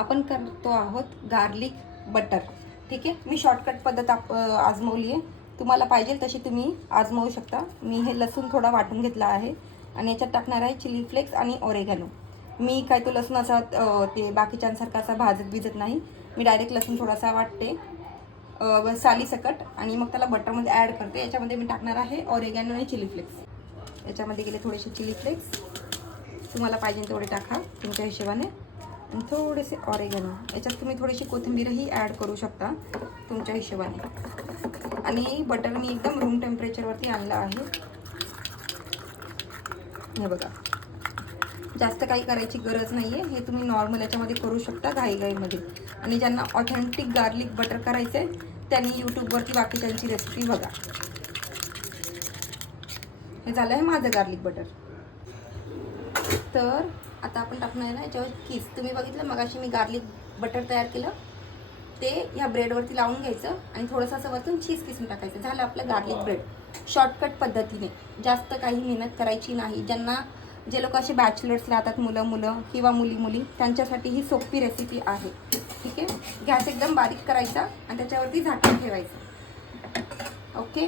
आपण करतो आहोत गार्लिक बटर. ठीक आहे, मी शॉर्टकट पद्धत आजमावली आहे. तुम्हाला पाहिजे तशी तुम्ही आजमावू शकता. मी हे लसूण थोडा वाटून घेतला आहे आणि याच्यात टाकणार आहे चिली फ्लेक्स आणि ऑरेगॅनो. मी काय तो लसूण असा ते बाकीच्यांसारखा असा भिजत नाही. मी डायरेक्ट लसूण थोडासा वाटते साली सकट आणि मग त्याला बटरमध्ये ॲड करते. याच्यामध्ये मी टाकणार आहे ऑरेगॅनो आणि चिली फ्लेक्स. याच्यामध्ये गेले थोडेसे चिली फ्लेक्स, तुम्हाला पाहिजे तेवढे टाका तुमच्या हिशोबाने, आणि थोडेसे ऑरेगॅनो. याच्यात तुम्ही थोडीशी कोथिंबीरही ॲड करू शकता तुमच्या हिशोबाने. आणि बटर मी एकदम रूम टेम्परेचरवरती आणलं आहे. हे बघा, जास्त काही करायची गरज नाही आहे. हे तुम्ही नॉर्मल याच्यामध्ये करू शकता घाईघाईमध्ये. आणि ज्यांना ऑथेंटिक गार्लिक बटर करायचं आहे त्यांनी यूट्यूबवरती बाकीच्यांची रेसिपी बघा. हे झालं आहे माझं गार्लिक बटर. तर आता आपण टाकणार आहे ना याच्यावर चीज. तुम्ही बघितलं मगाशी मी गार्लिक बटर तयार केलं ते ह्या ब्रेडवरती लावून घ्यायचं आणि थोडंसं असं वरतून चीज किसून टाकायचं. झालं आपलं गार्लिक ब्रेड. शॉर्टकट पद्धतीने, जास्त काही मेहनत करायची नाही. जे लोक असे बॅचलर्स राहतात, मुलं किंवा मुली त्यांच्यासाठी ही सोपी रेसिपी आहे. ठीक आहे, गॅस एकदम बारीक करायचा आणि त्याच्यावरती झाकण ठेवायचं. ओके.